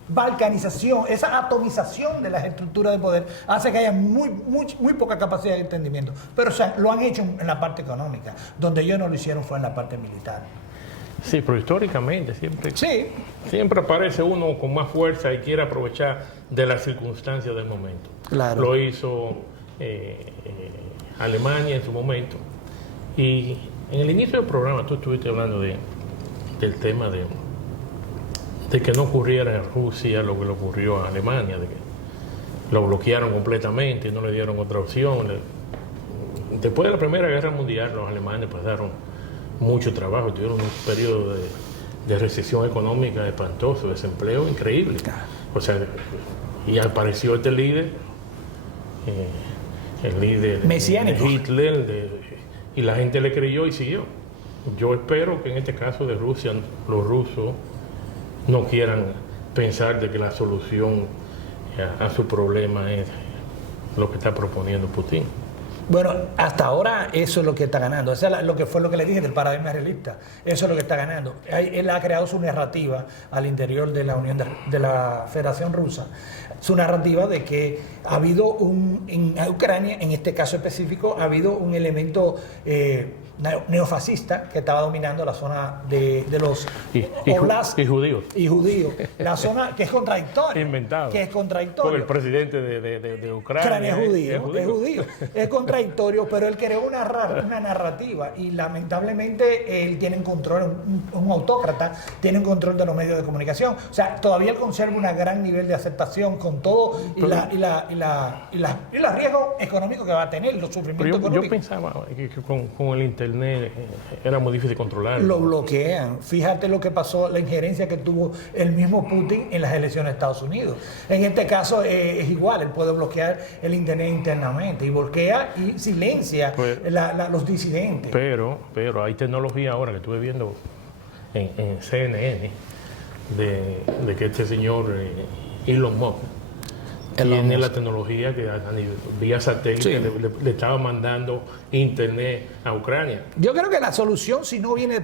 balcanización, esa atomización de las estructuras de poder hace que haya muy poca capacidad de entendimiento. Pero o sea, lo han hecho en la parte económica, donde ellos no lo hicieron fue en la parte militar. Sí, pero históricamente siempre aparece uno con más fuerza y quiere aprovechar de las circunstancias del momento. Claro. Lo hizo Alemania en su momento. Y en el inicio del programa tú estuviste hablando del tema de que no ocurriera en Rusia lo que le ocurrió a Alemania, de que lo bloquearon completamente y no le dieron otra opción. Después de la Primera Guerra Mundial, los alemanes pasaron mucho trabajo, tuvieron un periodo de recesión económica espantoso, desempleo increíble. O sea, y apareció este líder, el líder mesiánico, Hitler, y la gente le creyó y siguió. Yo espero que en este caso de Rusia, los rusos no quieran pensar de que la solución a su problema es lo que está proponiendo Putin. Bueno, hasta ahora eso es lo que está ganando. Eso es lo que le dije del paradigma realista. Eso es lo que está ganando. Él ha creado su narrativa al interior de la de la Federación Rusa. Su narrativa de que ha habido en Ucrania, en este caso específico, ha habido un elemento neofascista que estaba dominando la zona de los oblast y judíos. Y judíos. La zona que es contradictoria. Inventado. Que es contradictorio. Porque el presidente de Ucrania es judío. Es contradictorio, pero él creó una narrativa y lamentablemente él tiene control, un autócrata, tiene un control de los medios de comunicación. O sea, todavía él conserva un gran nivel de aceptación con todo y los riesgos económicos que va a tener, los sufrimientos económicos. Yo pensaba que con el Internet era muy difícil controlarlo. Lo bloquean. Fíjate lo que pasó, la injerencia que tuvo el mismo Putin en las elecciones de Estados Unidos. En este caso es igual, él puede bloquear el Internet internamente y bloquea y silencia los disidentes. Pero hay tecnología ahora que estuve viendo en CNN de que este señor Elon Musk tiene la tecnología que vía satélite Sí. le estaba mandando internet a Ucrania. Yo creo que la solución, si no viene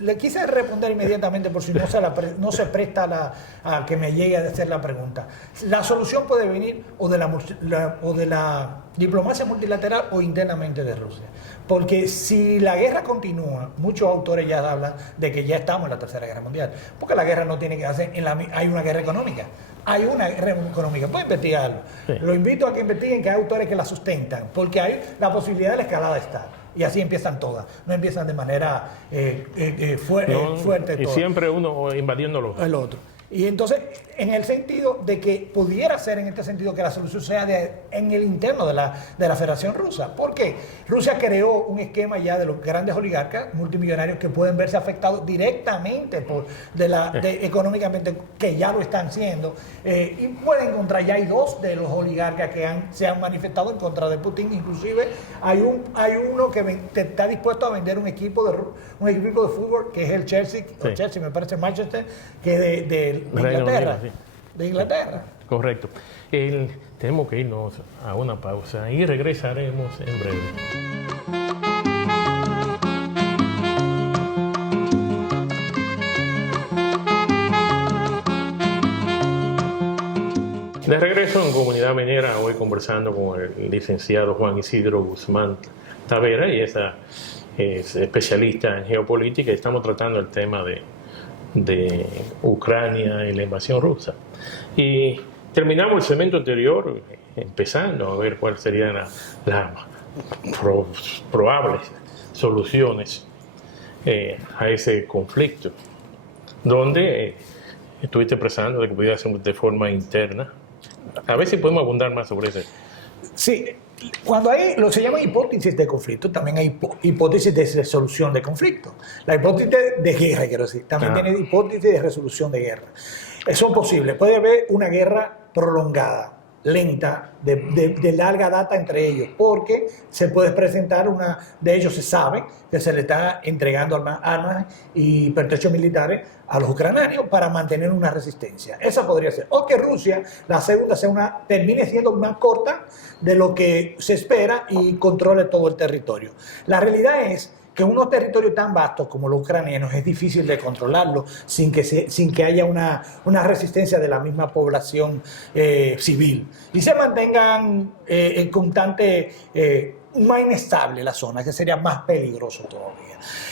le quise responder inmediatamente por si no se presta a que me llegue a hacer la pregunta. La solución puede venir o de la diplomacia multilateral o internamente de Rusia. Porque si la guerra continúa, muchos autores ya hablan de que ya estamos en la Tercera Guerra Mundial. Porque la guerra no tiene que hacer, hay una guerra económica. Hay una guerra económica, pueden investigarlo. Sí. Lo invito a que investiguen, que hay autores que la sustentan, porque hay la posibilidad de la escalada está. Y así empiezan todas, no empiezan de manera fuerte. Y todas. Siempre uno invadiéndolo. El otro. Y entonces, en el sentido de que pudiera ser en este sentido que la solución sea en el interno de la Federación Rusa. ¿Por qué? Rusia creó un esquema ya de los grandes oligarcas multimillonarios que pueden verse afectados directamente económicamente, que ya lo están siendo. Y pueden encontrar, ya hay dos de los oligarcas que se han manifestado en contra de Putin. Inclusive hay uno que está dispuesto a vender un equipo de fútbol, que es el Chelsea, sí. Chelsea me parece Manchester, que de Inglaterra. Unido, sí. De Inglaterra. Sí, correcto. Tenemos que irnos a una pausa y regresaremos en breve. De regreso en Comunidad Minera, hoy conversando con el licenciado Juan Isidro Guzmán Tavera, y es especialista en geopolítica, y estamos tratando el tema de Ucrania y la invasión rusa. Y terminamos el segmento anterior empezando a ver cuáles serían las probables soluciones a ese conflicto, donde estuviste expresando de que pudiera ser de forma interna. A ver si podemos abundar más sobre eso. Sí, cuando hay lo que se llama hipótesis de conflicto, también hay hipótesis de resolución de conflicto. La hipótesis de guerra, quiero decir, también tiene hipótesis de resolución de guerra. Son posibles. Puede haber una guerra prolongada, lenta, de larga data entre ellos, porque se puede presentar de ellos se sabe que se le está entregando armas y pertrechos militares a los ucranianos para mantener una resistencia. Esa podría ser. O que Rusia, la segunda, termine siendo más corta de lo que se espera y controle todo el territorio. La realidad es que unos territorios tan vastos como los ucranianos es difícil de controlarlos sin que haya una resistencia de la misma población civil. Y se mantengan en constante, más inestable la zona, que sería más peligroso todavía.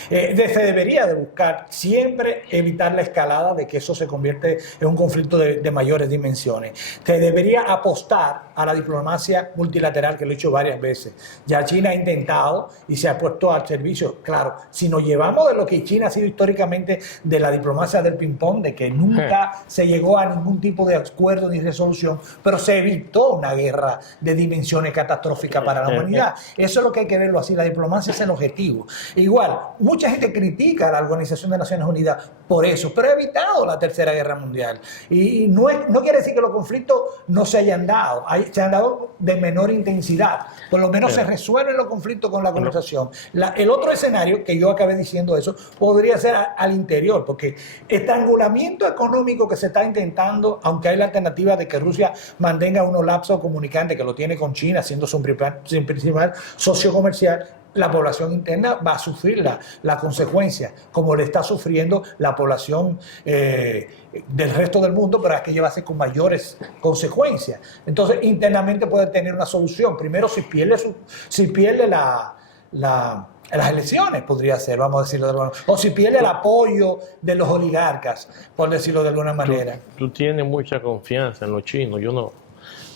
Se debería de buscar siempre evitar la escalada de que eso se convierte en un conflicto de mayores dimensiones. Se debería apostar a la diplomacia multilateral, que lo he dicho varias veces. Ya China ha intentado y se ha puesto al servicio. Claro, si nos llevamos de lo que China ha sido históricamente de la diplomacia del ping-pong, de que nunca se llegó a ningún tipo de acuerdo ni resolución, pero se evitó una guerra de dimensiones catastróficas para la humanidad. Eso es lo que hay que verlo así. La diplomacia es el objetivo. Igual, mucha gente critica a la Organización de Naciones Unidas por eso, pero ha evitado la Tercera Guerra Mundial. Y no quiere decir que los conflictos no se hayan dado. Se han dado de menor intensidad. Por lo menos se resuelven los conflictos con la conversación. El otro escenario, que yo acabé diciendo eso, podría ser al interior, porque estrangulamiento económico que se está intentando, aunque hay la alternativa de que Rusia mantenga unos lapsos comunicantes que lo tiene con China, siendo su principal socio comercial, la población interna va a sufrir la consecuencia, como le está sufriendo la población del resto del mundo, pero es que lleva a ser con mayores consecuencias. Entonces, internamente puede tener una solución. Primero, si pierde las elecciones, podría ser, vamos a decirlo de alguna manera, o si pierde el apoyo de los oligarcas, por decirlo de alguna manera. Tú tienes mucha confianza en los chinos, yo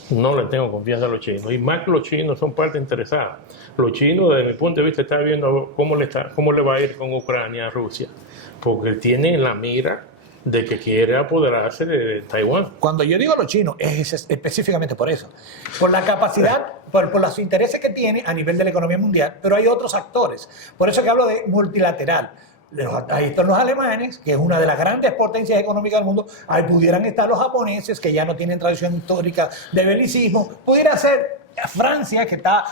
no le tengo confianza a los chinos, y más que los chinos son parte interesada. Los chinos, desde mi punto de vista, están viendo cómo le va a ir con Ucrania a Rusia, porque tiene en la mira de que quiere apoderarse de Taiwán. Cuando yo digo los chinos, es específicamente por eso, por la capacidad, por los intereses que tiene a nivel de la economía mundial, pero hay otros actores. Por eso que hablo de multilateral. Ahí están los alemanes, que es una de las grandes potencias económicas del mundo. Ahí pudieran estar los japoneses, que ya no tienen tradición histórica de belicismo. Pudiera ser Francia, que está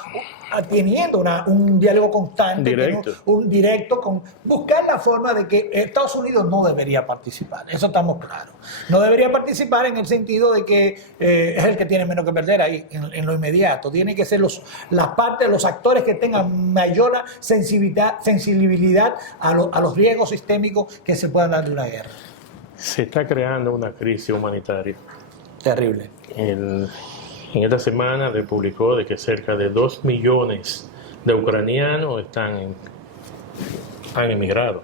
teniendo un diálogo constante, Directo. un directo, con buscar la forma de que Estados Unidos no debería participar. Eso estamos claros. No debería participar en el sentido de que es el que tiene menos que perder ahí en lo inmediato. Tienen que ser las partes, los actores que tengan mayor sensibilidad a los riesgos sistémicos que se puedan dar de una guerra. Se está creando una crisis humanitaria. Terrible. En esta semana se publicó de que cerca de 2 millones de ucranianos han emigrado,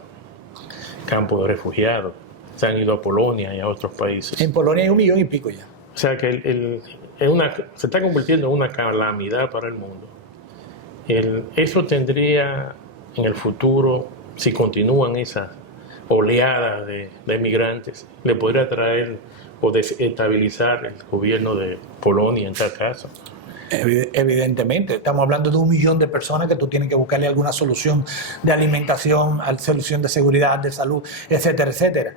campos de refugiados, se han ido a Polonia y a otros países. En Polonia hay 1 millón y pico ya. O sea que se está convirtiendo en una calamidad para el mundo. Eso tendría en el futuro, si continúan esas oleadas de migrantes, le podría traer o desestabilizar el gobierno de Polonia en tal caso. Evidentemente, estamos hablando de 1 millón de personas que tú tienes que buscarle alguna solución de alimentación, solución de seguridad, de salud, etcétera, etcétera.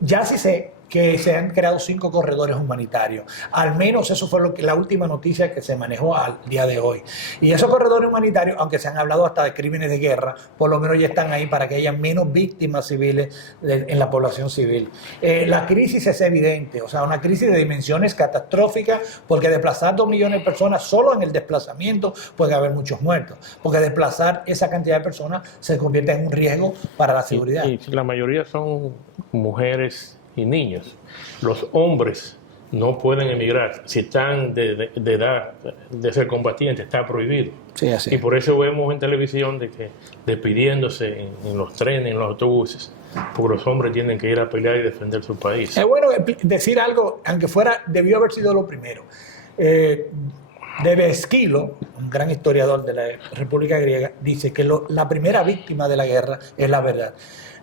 Ya sí sé que se han creado 5 corredores humanitarios. Al menos eso fue la última noticia que se manejó al día de hoy. Y esos corredores humanitarios, aunque se han hablado hasta de crímenes de guerra, por lo menos ya están ahí para que haya menos víctimas civiles en la población civil. La crisis es evidente, o sea, una crisis de dimensiones catastróficas, porque desplazar 2 millones de personas, solo en el desplazamiento puede haber muchos muertos, porque desplazar esa cantidad de personas se convierte en un riesgo para la seguridad. Y la mayoría son mujeres y niños. Los hombres no pueden emigrar. Si están de edad de ser combatientes, está prohibido. Sí, así. Y por eso vemos en televisión de que despidiéndose en los trenes, en los autobuses, porque los hombres tienen que ir a pelear y defender su país. Es bueno decir algo, aunque debió haber sido lo primero. De Esquilo, un gran historiador de la República Griega, dice que la primera víctima de la guerra es la verdad.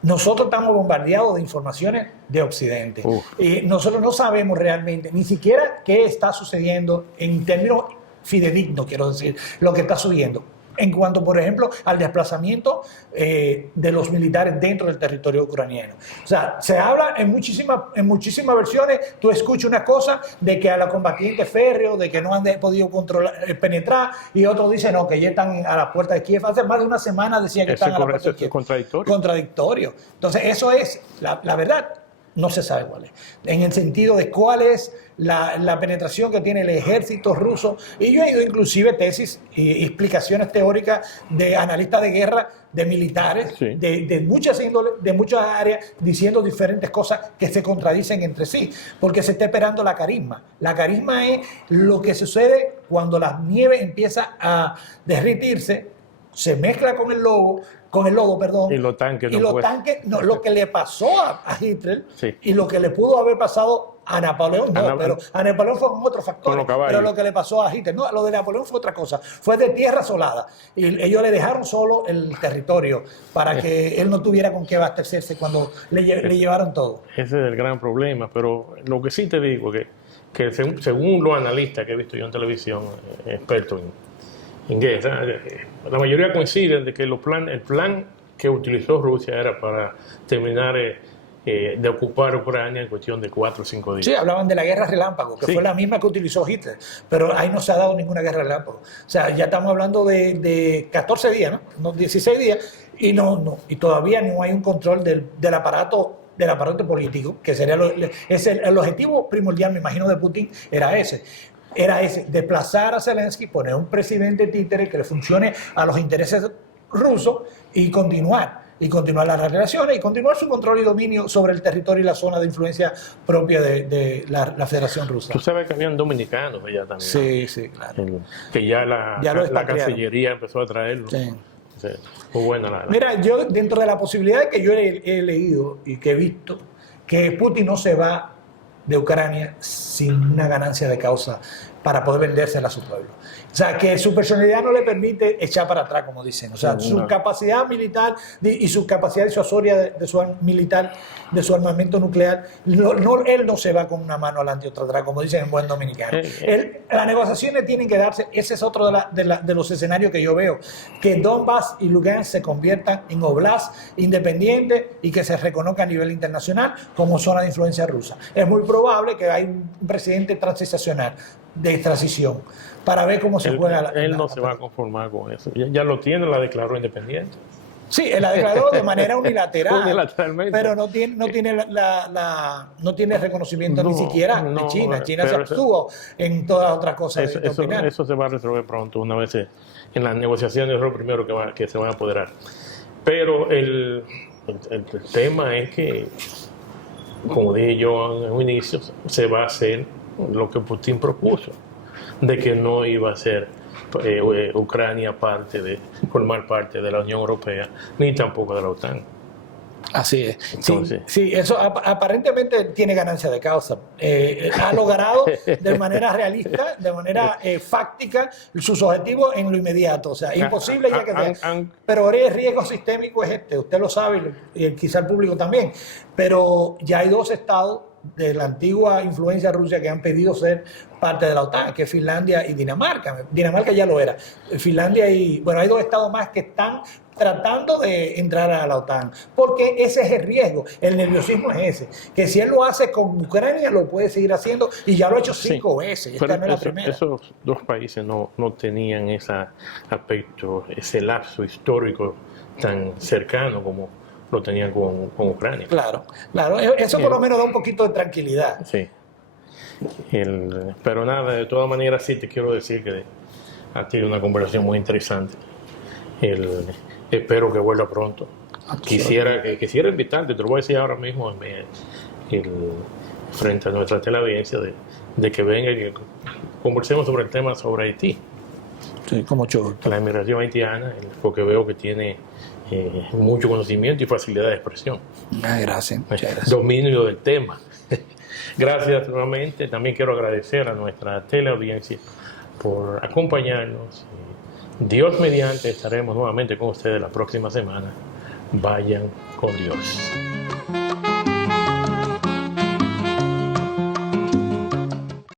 Nosotros estamos bombardeados de informaciones de Occidente. Y nosotros no sabemos realmente ni siquiera qué está sucediendo en términos fidedignos, quiero decir, lo que está sucediendo. En cuanto, por ejemplo, al desplazamiento de los militares dentro del territorio ucraniano. O sea, se habla en muchísimas versiones, tú escuchas una cosa de que a los combatientes férreos, de que no han podido penetrar, y otros dicen, no, que ya están a la puerta de Kiev. Hace más de una semana decían que están a la puerta de Kiev. Es contradictorio. Contradictorio. Entonces, eso es la verdad. No se sabe cuál es, en el sentido de cuál es la penetración que tiene el ejército ruso. Y yo he oído inclusive tesis y explicaciones teóricas de analistas de guerra, de militares, sí, de muchas índoles, de muchas áreas, diciendo diferentes cosas que se contradicen entre sí, porque se está esperando la carisma. La carisma es lo que sucede cuando la nieve empieza a derretirse, se mezcla con el lodo, y los tanques lo que le pasó a Hitler, sí, y lo que le pudo haber pasado a Napoleón, pero a Napoleón fue con otros factores, pero lo que le pasó a Hitler, no, lo de Napoleón fue otra cosa, fue de tierra asolada, y ellos le dejaron solo el territorio para que él no tuviera con qué abastecerse cuando le llevaron todo. Ese es el gran problema, pero lo que sí te digo es que según los analistas que he visto yo en televisión, expertos en guerra, la mayoría coinciden de que el plan que utilizó Rusia era para terminar de ocupar Ucrania en cuestión de 4 o 5 días. Sí, hablaban de la guerra relámpago, que fue la misma que utilizó Hitler, pero ahí no se ha dado ninguna guerra relámpago. O sea, ya estamos hablando de 14 días, ¿no? 16 días, y todavía no hay un control del aparato político, que sería el objetivo primordial, me imagino, de Putin, era ese, desplazar a Zelensky, poner un presidente títere que le funcione a los intereses rusos y continuar las relaciones y continuar su control y dominio sobre el territorio y la zona de influencia propia de la Federación Rusa. Tú sabes que habían dominicanos allá también. Sí, claro. Que ya la Cancillería empezó a traerlo. Sí. Muy buena Mira, yo dentro de la posibilidad que yo he leído y que he visto, que Putin no se va de Ucrania sin una ganancia de causa para poder vendérsela a su pueblo. O sea, que su personalidad no le permite echar para atrás, como dicen. O sea, su capacidad militar y su capacidad disuasoria de su armamento nuclear, él no se va con una mano adelante y otra atrás, como dicen en buen dominicano. Las negociaciones tienen que darse, ese es otro de los escenarios que yo veo, que Donbass y Lugansk se conviertan en oblast independientes y que se reconozca a nivel internacional como zona de influencia rusa. Es muy probable que haya un presidente transicional de transición para ver cómo se juega él no se va a conformar con eso. Ya lo tiene, la declaró independiente. Sí, él la declaró de manera unilateral, Unilateralmente. pero no tiene reconocimiento ni siquiera de China. China se abstuvo en todas las otras cosas. Eso se va a resolver pronto, una vez en las negociaciones, es lo primero que se van a apoderar. Pero el tema es que, como dije yo en un inicio, se va a hacer lo que Putin propuso, de que no iba a ser Ucrania formar parte de la Unión Europea, ni tampoco de la OTAN. Así es. Entonces, sí, eso aparentemente tiene ganancia de causa. Ha logrado de manera realista, de manera fáctica, sus objetivos en lo inmediato. O sea, imposible ya que sea. Pero el riesgo sistémico es este, usted lo sabe y quizá el público también. Pero ya hay 2 estados de la antigua influencia rusa que han pedido ser parte de la OTAN, que es Finlandia y Dinamarca. Dinamarca ya lo era. Finlandia hay 2 estados más que están tratando de entrar a la OTAN, porque ese es el riesgo, el nerviosismo es ese, que si él lo hace con Ucrania lo puede seguir haciendo y ya lo ha hecho 5 veces, esta no es la primera. Esos 2 países no tenían ese aspecto, ese lapso histórico tan cercano como lo tenían con Ucrania. Claro, eso por lo menos da un poquito de tranquilidad. Sí. Pero nada, de todas maneras sí te quiero decir que ha tenido una conversación muy interesante. Espero que vuelva pronto. Quisiera invitarte, te lo voy a decir ahora mismo frente a nuestra teleaudiencia, de que venga y que conversemos sobre el tema sobre Haití. Sí, como mucho. La inmigración haitiana, porque veo que tiene mucho conocimiento y facilidad de expresión. Gracias, muchas gracias. Dominio del tema. Gracias nuevamente. También quiero agradecer a nuestra teleaudiencia por acompañarnos. Dios mediante, estaremos nuevamente con ustedes la próxima semana. Vayan con Dios.